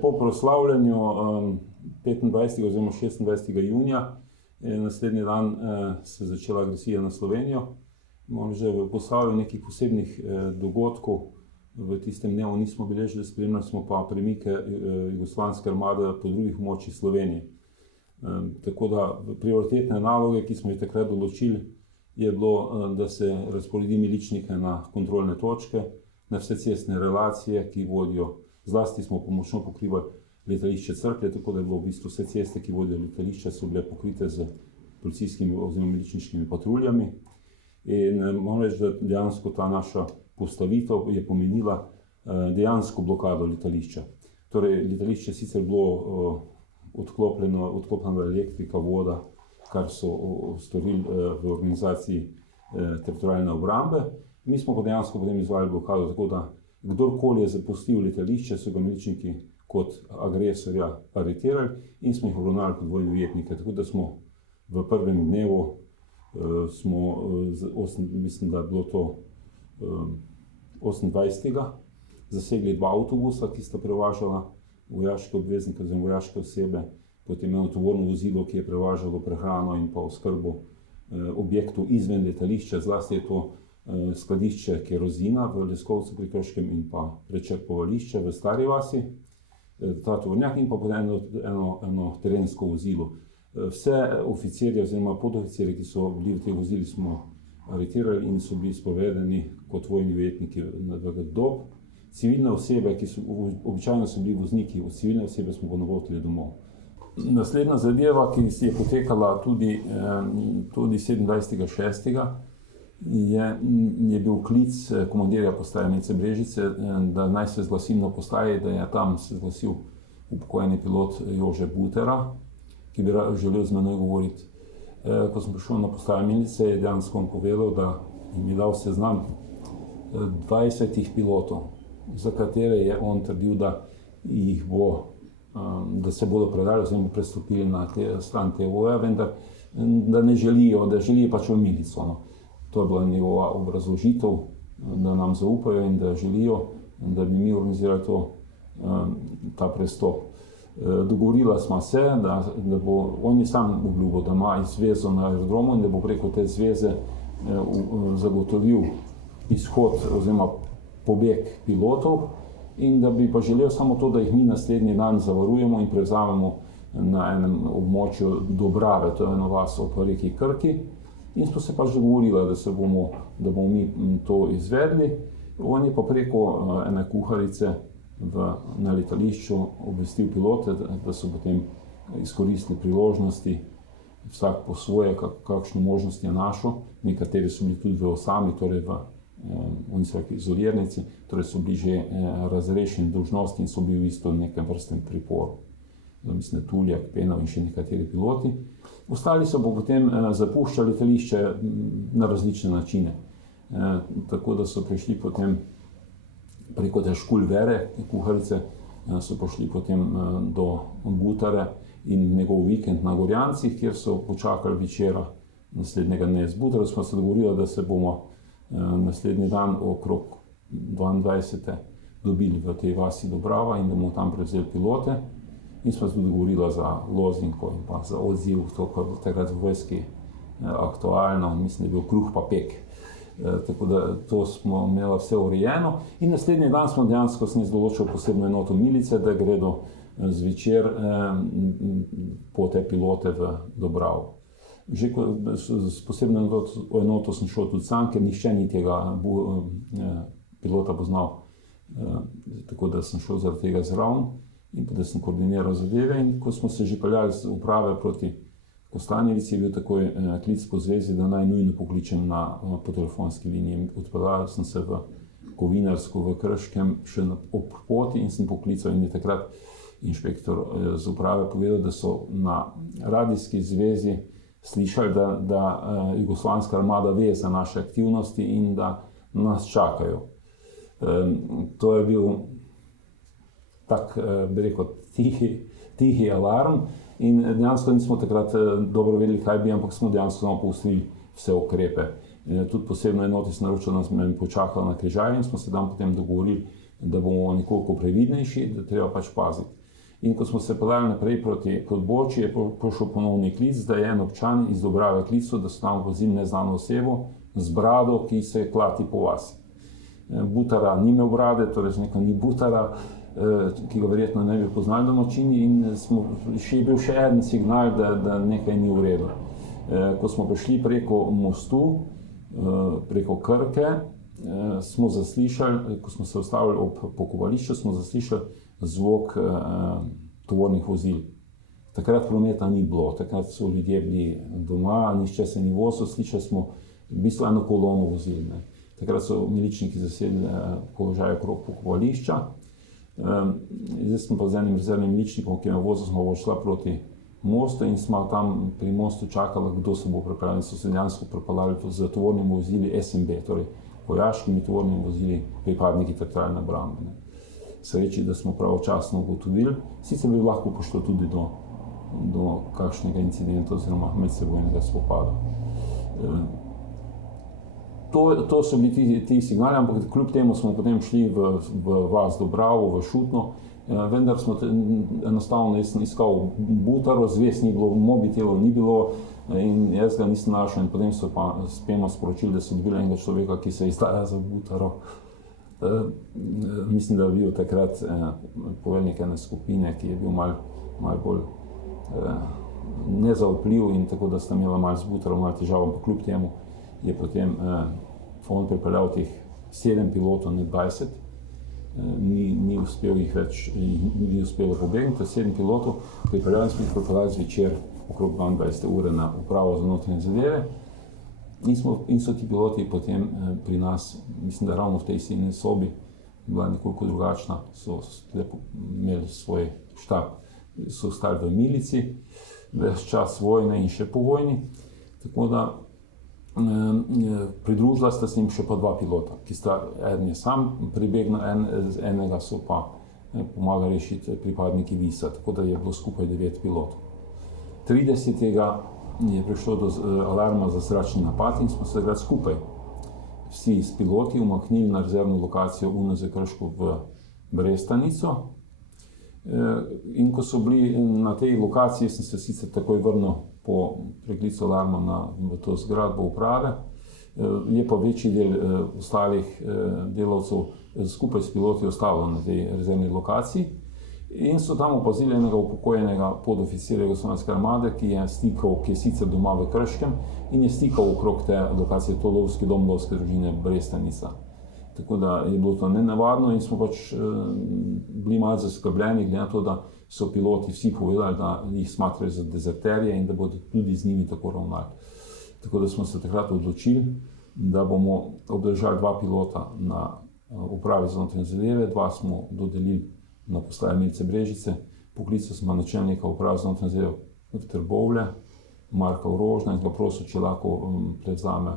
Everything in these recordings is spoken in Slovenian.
Po proslavljanju 25. oziroma 26. junija, naslednji dan se je začela agresija na Slovenijo. Imamo že v Posavju nekih posebnih dogodkov, v tistem dnevu nismo beležili, spremljali smo pa premike jugoslovanske armade po drugih območjih Slovenije. Tako da prioritetne naloge, ki smo jih takrat določili, je bilo, da se razporedi miličnike na kontrolne točke, na vse cestne relacije, ki vodijo. Zlasti smo pomočno pokrivali letališče Cerklje, tako da je bilo v bistvu vse ceste, ki vodijo letališče, so bile pokrite z policijskimi oziroma miličniškimi patruljami. In moram reči, da dejansko ta naša postavitev je pomenila dejansko blokado letališča. Torej, letališče sicer bilo odklopljena elektrika, voda, kar so storili v organizaciji teritorialne obrambe. Mi smo pa dejansko potem izvajali blokado, tako da kdorkoli je zapustil letališče, so ga miličniki kot agresorja aretirali in smo jih obravnavali kot vojne ujetnike. Tako da smo v prvem dnevu, mislim, da je bilo to 28. zasegli 2 avtobusa, ki sta prevažala vojaške obveznike oziroma vojaške osebe, potem eno tovorno vozilo, ki je prevažalo prehrano in pa oskrbo objektov izven letališča, zlasti je to skladišče kerozina v Leskovcu pri Krškem in pa prečrpavališče v Stari vasi, ta tovornjak in pa potem eno terensko vozilo. Vse oficirje oziroma podoficirje, ki so bili v teh vozilih, smo aretirali in so bili spovedani kot vojni ujetniki v dob. Civilne osebe, ki so običajno so bili vozniki, civilne osebe smo ponavotili domov. Naslednja zadeva, ki je potekala tudi 27.6., je bil klic komandirja postaje Mece Brežice, da naj se zglasim na postaji, da je tam se zglasil upokojeni pilot Jože Butera, ki bi želel z menoj govoriti. Ko sem prišel na postajo milice, je dejansko on povedal, da jim je dal seznam 20 pilotov, za katere je on trdil, da se bodo predali oziroma prestopili na stran TVO-ja, vendar da ne želijo, da želijo pač v milico. No. To je bila njegova obrazložitev, da nam zaupajo in da želijo, da bi mi organizirali ta prestop. Dogovorila sva se, da bo on je sam obljubil, da ima zvezo na aerodromu in da bo preko te zveze zagotovil izhod oziroma pobeg pilotov in da bi pa želel samo to, da jih mi naslednji dan zavarujemo in prevzamemo na enem območju Dobrave, to je ena vas ob reki Krki. In smo se pač dogovorili, da bomo mi to izvedli. On je pa preko ene kuharice na letališču obvestil pilote, da so potem izkoristili priložnosti, vsak po svoje, kakšne možnosti je našel. Nekateri so bili tudi v osami, torej oni so rekli izolirnici, torej so bili že razrešeni dolžnosti in so bili v isto nekem vrstnem priporu. Mislim, Tuljak, Penov in še nekateri piloti. Ostali so potem zapuščali letališče na različne načine. Tako da so prišli potem preko te Škulvere, kuharice, so prišli potem do Butare in njegov vikend na Gorjancih, kjer so počakali večera naslednjega dne. Z Butaro smo se dogovorili, da se bomo naslednji dan okrog 22. dobili v tej vasi Dobrava in da bomo tam prevzeli pilote. In smo se dogovorili za lozinko in pa za odziv, to, kar je takrat v vojski aktualno, mislim, da je bil kruh pa pek. Tako da to smo imeli vse urejeno. In naslednji dan smo dejansko določili posebno enoto milice, da gredo zvečer po te pilote v Dobravo. Že s posebno enoto sem šel tudi sam, ker nihče ni tega pilota poznal, tako da sem šel zaradi tega zraven in pa da sem koordiniral zadeve. In ko smo se že peljali z uprave proti Kostanjevici, je bil takoj klic po zvezi, da naj nujno pokličem po telefonski liniji. Odpeljal sem se v Kovinarsko v Krškem še ob poti in sem poklical in je takrat inšpektor z uprave povedal, da so na radijski zvezi slišali, da jugoslovanska armada ve za naše aktivnosti in da nas čakajo. To je bil tak, bi rekel, tihi alarm in dejansko nismo takrat dobro vedeli, kaj bi, ampak smo dejansko samo poostrili vse ukrepe. Tudi posebno enoti sem naročil, da smo počakali na Križaji in smo se tam potem dogovorili, da bomo nekoliko previdnejši, da treba pač paziti. In ko smo se peljali naprej proti Podbočju, je prišel ponovni klic, da je en občan iz Dobrave klical, da so tam vozili neznano osebo z brado, ki se klati po vasi. Butara ni imel brade, torej neka ni Butara, ki ga verjetno ne bi poznali domačini, in je bil še en signal, da nekaj ni v redu. Ko smo prišli preko mostu, preko Krke, smo zaslišali, ko smo se ustavili ob pokopališču, smo zaslišali zvok tovornih vozil. Takrat prometa ni bilo, takrat so ljudje bili doma, nihče se ni vozil, slišali smo v bistvu eno kolono vozil. Takrat so miličniki zasedli položaj okrog pokopališča. Zdaj smo pa z enim rezervnim miličnikom, ki je vozil, smo šla proti mostu in smo tam pri mostu čakali, kdo se bo pripravljal. So se dejansko pripeljali z tovornimi vozili SMB, torej vojaškimi tovornimi vozili, pripadniki teritorialne obrambe. Sreči, da smo pravočasno ugotovili, sicer bi lahko prišlo tudi do kakšnega incidenta oziroma medsebojnega spopada. To so bili ti signali, ampak kljub temu smo potem šli v vas Dobravo, v Šutno, vendar smo enostavno iskal Butaro, zvez ni bilo, mobitelov ni bilo in jaz ga nisem našel, in potem so pa spemo sporočili, da so dobili enega človeka, ki se izdaja za Butaro. Mislim, da je bil takrat poveljnik ene skupine, ki je bil malo bolj nezaupljiv, in tako da sta imela malo z Butarom malo težav, ampak kljub temu je potem on pripeljal teh 7 pilotov, ne 20, ni uspel jih več, ni uspelo pobegniti, 7 pilotov, pripeljali smo jih pripeljali zvečer okrog 22 ure na upravo za notranje zadeve. In so ti piloti potem pri nas, mislim, da ravno v tej sejni sobi, bila nekoliko drugačna, so imeli svoj štab, so ostali v milici, ves čas vojne in še po vojni, tako da pridružila sta se jim še pa 2 pilota, ki sta, eden je sam pribegnil, enega so pa pomagali rešiti pripadniki Visa, tako da je bilo skupaj 9 pilotov. 30. je prišlo do alarma za zračni napad in smo se takrat skupaj vsi s piloti umaknili na rezervno lokacijo UNZ Krško v Brestanico. In ko so bili na tej lokaciji, sem se sicer takoj vrnil po preklicu alarma v to zgradbo uprave, je pa večji del ostalih delavcev skupaj s piloti ostalo na tej rezervni lokaciji. In so tam opazili enega upokojenega podoficirja Jugoslovanske armade, ki je sicer doma v Krškem in je stikal okrog te lokacije, to lovski dom lovske družine Brestanica. Tako da je bilo to nenavadno in smo pač bili malo zaskrbljeni, glede na to, da so piloti vsi povedali, da jih smatrajo za dezerterje in da bodo tudi z njimi tako ravnali. Tako da smo se takrat odločili, da bomo obdržali 2 pilota na upravi za notranje zadeve, 2 smo dodelili na postaji milice Brežice, poklical smo načelnika uprave za notranje zadeve v Trbovlje, Marka Orožna, in ga prosil, če lahko prevzame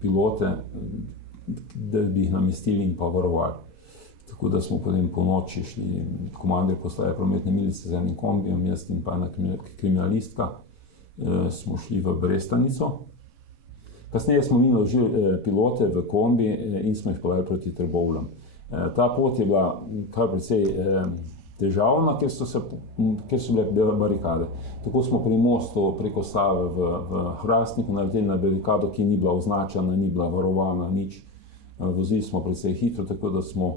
pilote, da bi jih namestili in pa varovali. Tako da smo potem po noči šli, komandir postaje prometne milice z enim kombijem, jaz in pa ena kriminalistka, smo šli v Brestanico. Kasneje smo minili že pilote v kombi in smo jih peljali proti Trbovljam. Ta pot je bila kar precej težavna, ker so bile barikade. Tako smo pri mostu preko Save v Hrastniku naleteli na barikado, ki ni bila označena, ni bila varovana, nič. Vozili smo precej hitro, tako da smo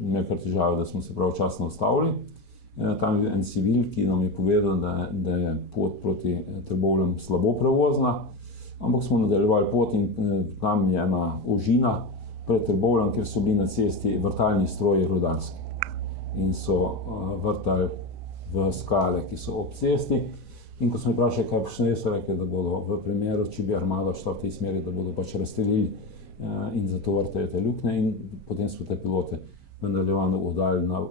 imeli kar težave, da smo se pravočasno ustavili. Tam je bil en civil, ki nam je povedal, da je pot proti Trbovljam slabo prevozna, ampak smo nadaljevali pot in tam je ena ožina pred Trbovljam, kjer so bili na cesti vrtalni stroji rudarski. In so vrtali v skale, ki so ob cesti. In ko smo vprašali, kaj počnejo, so rekli, da bodo v primeru, če bi armada šla v tej smeri, da bodo pač razstrelili in zato vrtajo te luknje. In potem smo te pilote v nadaljevanju oddali na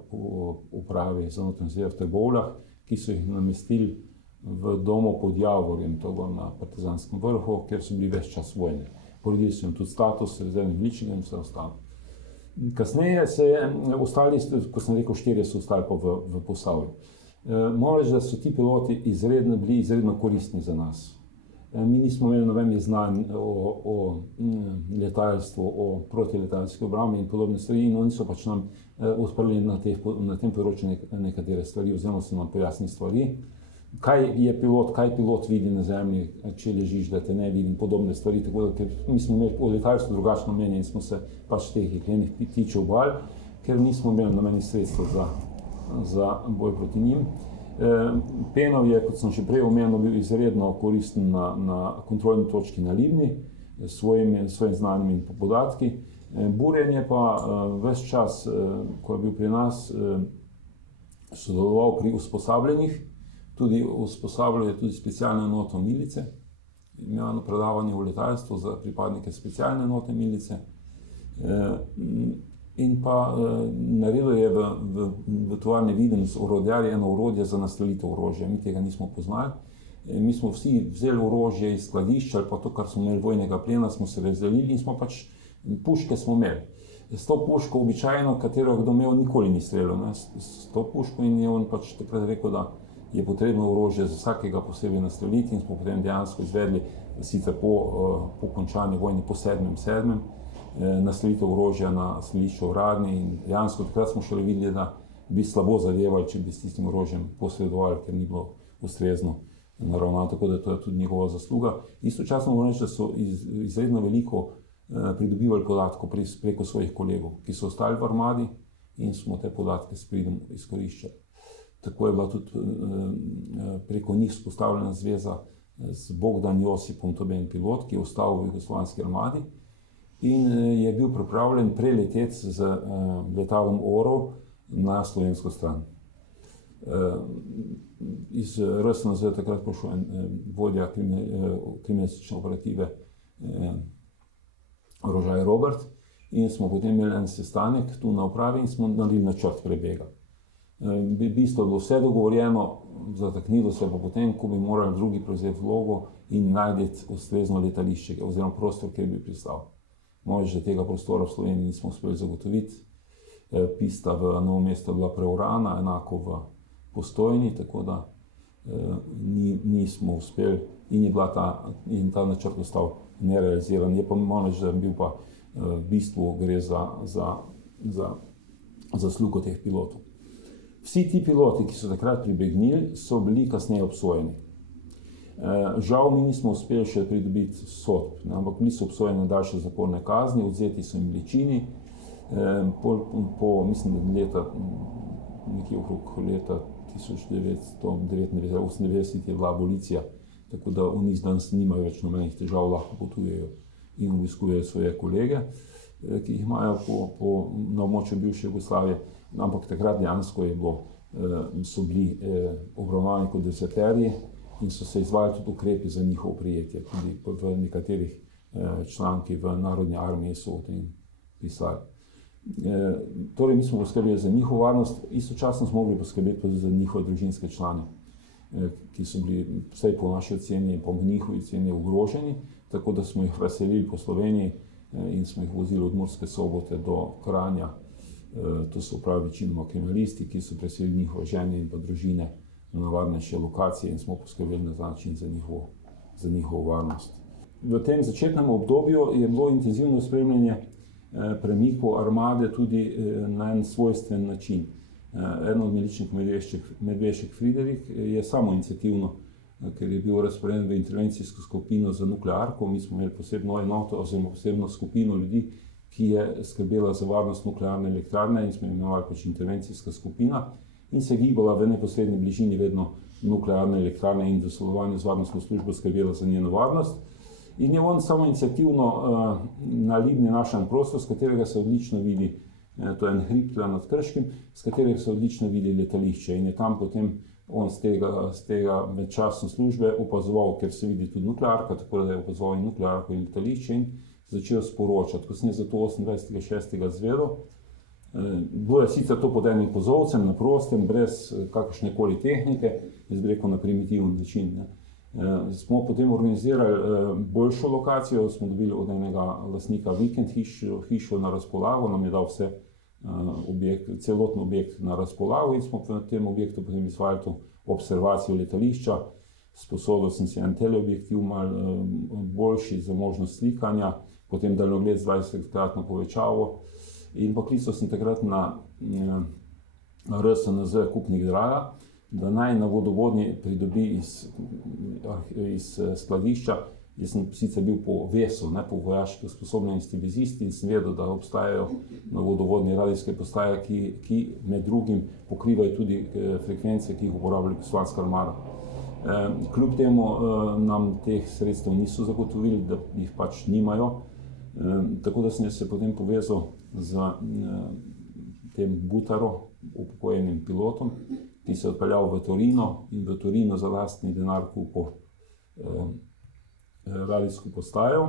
upravi za notranje zadeve v Trbovljah, ki so jih namestili v domu pod Javorjem, to bo na Partizanskem vrhu, kjer so bili ves čas vojne. Poredili so jim tudi status rezervnih miličnikov in vse ostalo. Kasneje se je ostali, ko sem rekel, 4 so ostali pa v Posavju. Moram reči, da so ti piloti bili izredno koristni za nas. Mi nismo imeli nobenih znanj o letalstvu, o protiletalski obrambi in podobne stvari, in oni so pač nam odprli na tem področju nekatere stvari, oziroma so nam pojasnili stvari. Kaj pilot vidi na zemlji, če ležiš, da te ne vidi in podobne stvari, tako da ker mi smo imeli o letalstvu drugačno mnenje in smo se pač teh jeklenih ptičev bali, ker nismo imeli nobenih sredstev za boj proti njim. Penov je, kot sem že prej omenil, bil izredno koristen na kontrolni točki na Libni s svojim znanjem in podatki. Burjen je pa ves čas, ko je bil pri nas, sodeloval pri usposabljanjih, tudi usposabljal je tudi specialno enoto milice, imel eno predavanje v letalstvu za pripadnike specialne enote milice. In pa naredil je v tovarni Videm z orodjarji eno orodje za nastrelitev orožja. Mi tega nismo poznali. Mi smo vsi vzeli orožje iz skladišča ali pa to, kar smo imeli vojnega plena, smo se razdelili in smo pač puške smo imeli. S to puško običajno, katero kdo imel, nikoli ni streljal, ne? S to puško in je on pač takrat rekel, da je potrebno orožje za vsakega posebej nastreliti in smo potem dejansko izvedli, sicer po končani vojni, po 7.7. Nastrelitev orožja na strelišču v Radni in dejansko takrat smo šele videli, da bi slabo zadevali, če bi s tistim orožjem posredovali, ker ni bilo ustrezno naravnano, tako da to je tudi njegova zasluga. Istočasno moram reči, da so izredno veliko pridobivali podatkov preko svojih kolegov, ki so ostali v armadi in smo te podatke s pridom izkoriščali. Tako je bila tudi preko njih vzpostavljena zveza z Bogdan Josipom, to je en pilot, ki je ostal v jugoslovanski armadi in je bil pripravljen preleteti z letalom Orov na slovensko stran. Iz RSNZ je takrat prišel vodja kriminalistične operative Rožaj Robert in smo potem imeli en sestanek tu na upravi in smo naredili načrt prebega. V bistvu je bilo vse dogovorjeno, zataknilo se pa potem, ko bi morali drugi prevzeti vlogo in najti ustrezno letališče oziroma prostor, kjer bi pristal. Možeš, da tega prostora v Sloveniji nismo uspeli zagotoviti. Pista v Novo mesto je bila preorana, enako v Postojni, tako da nismo uspeli in ta načrt ostal nerealiziran. Je pa možeš, da je bil pa v bistvu gre za zaslugo teh pilotov. Vsi ti piloti, ki so takrat pribegnili, so bili kasneje obsojeni. Žal mi nismo uspeli še pridobiti sodb, ampak bili so obsojeni na daljše zaporne kazni, odvzeti so jim ličini. Mislim, da nekje okrog leta 1999 je bila abolicija, tako da v njih danes nimajo več nobenih težav, lahko potujejo in obiskujejo svoje kolege, ki jih imajo na območju bivše Jugoslavije. Ampak takrat dejansko so bili obravnavani kot dezerterji in so se izvajali tudi ukrepi za njihovo prijetje. Tudi v nekaterih člankih v Narodni armiji so o tem pisali. Torej, mi smo poskrbeli za njihovo varnost, istočasno smo mogli poskrbeti tudi za njihove družinske člane, ki so bili vsaj po naši oceni in po njihovi oceni ogroženi, tako da smo jih razselili po Sloveniji in smo jih vozili od Murske Sobote do Kranja. To so pravi večinoma kriminalisti, ki so preselili njihove žene in pa družine na varnejše lokacije in smo poskrbeli na ta način za njihovo varnost. V tem začetnem obdobju je bilo intenzivno spremljanje premikov armade tudi na en svojstven način. Eden od miličnih Medvešček Friderik je samoiniciativno, ker je bil razporejen v intervencijsko skupino za nuklearko. Mi smo imeli posebno enoto oziroma posebno skupino ljudi, ki je skrbela za varnost nuklearne elektrarne in smo imenovali pač intervencijska skupina in se gibala v neposredni bližini vedno nuklearne elektrarne in v sodelovanju z varnostno službo skrbela za njeno varnost. In je on samoiniciativno na Libni našel prostor, s katerega se odlično vidi, to je en hrib nad Krškim, s katerega se odlično vidi letališče in je tam potem on z tega medčasne službe opazoval, ker se vidi tudi nuklearka, tako da je opazoval in nuklearko in letališče in začel sporočati. Ko sem je zato 28.6. izvedel, bilo je sicer to pod enim kozolcem na prostem, brez kakršnekoli tehnike, jaz bi rekel na primitiven način. Smo potem organizirali boljšo lokacijo, smo dobili od enega lastnika vikend hišo na razpolago, nam je dal celoten objekt na razpolago in smo v tem objektu potem izvajali to observacijo letališča. Sposodil sem si en teleobjektiv, malo boljši za možnost slikanja, potem daljnogled z 20-kratno povečavo. In poklical sem takrat na RSNZ Kupnik Draga, da naj na vodovodni pridobi iz skladišča. Jaz sem sicer bil po VES-u, po vojaški usposobljenosti vezisti, in sem vedel, da obstajajo na vodovodni radijske postaje, ki med drugim pokrivajo tudi frekvence, ki jih uporablja Jugoslovanska armada. Kljub temu nam teh sredstev niso zagotovili, da jih pač nimajo. Tako da sem se potem povezal z tem Butaro, upokojenim pilotom, ki se je odpeljal v Torino in v Torino za lastni denar kupil radijsko postajo,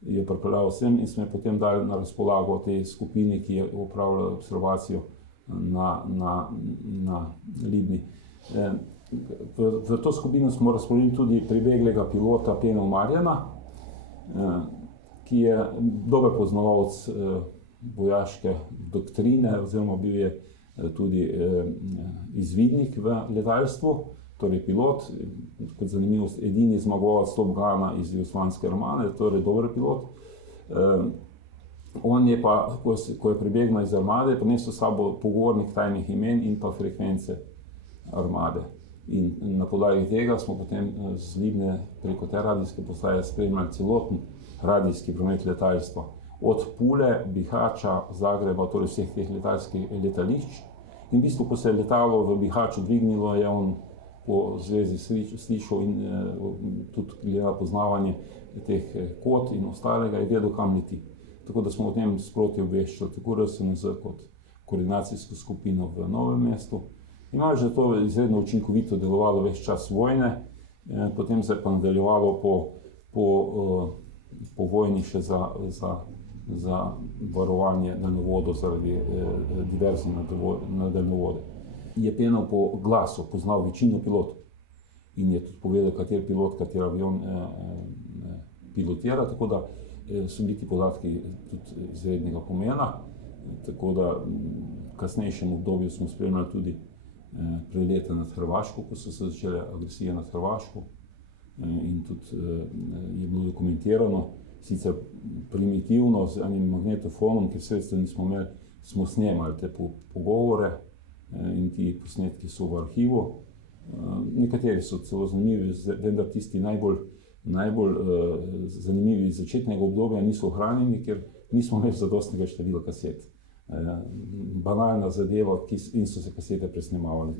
je pripeljal sem in smo potem dali na razpolago tej skupini, ki je upravljala observacijo na Libni. V to skupino smo razporedili tudi pribeglega pilota Penov Marjana, ki je dober poznavalec vojaške doktrine, oziroma bil je tudi izvidnik v letalstvu, torej pilot, kot zanimivost, edini zmagovalec Top Guna iz Jugoslovanske armade, torej dober pilot. On je pa, ko je pribegnil iz armade, prinesel s sabo pogovornik tajnih imen in pa frekvence armade. In na podlagi tega smo potem z Libne preko te radijske postaje spremljali celoten radijski promet letalstva. Od Pule, Bihaća, Zagreba, torej vseh teh letališč. In v bistvu, ko se je letalo v Bihaću dvignilo, je on po zvezi slišal in tudi glede na poznavanje teh kod in ostalega je vedel, kam leti. Tako da smo o tem sproti obveščali tako RSNZ kot koordinacijsko skupino v Novem mestu. In malo že to izredno učinkovito delovalo ves čas vojne, potem se je pa nadaljevalo po vojni še za varovanje daljnovodov zaradi diverzij na daljnovode. Je Penov po glasu poznal večino pilotov in je tudi povedal, kater pilot, kater avion pilotira, tako da so bili ti podatki tudi izrednega pomena. Tako da v kasnejšem obdobju smo spremljali tudi prelete nad Hrvaško, ko so se začele agresije nad Hrvaško, in tudi je bilo dokumentirano, sicer primitivno, z enim magnetofonom, ker sredstev nismo imeli, smo snemali te pogovore in ti posnetki so v arhivu. Nekateri so celo zanimivi, vendar tisti najbolj zanimivi iz začetnega obdobja niso ohranjeni, ker nismo imeli zadostnega števila kaset. Banalna zadeva, in so se kasete presnemavale.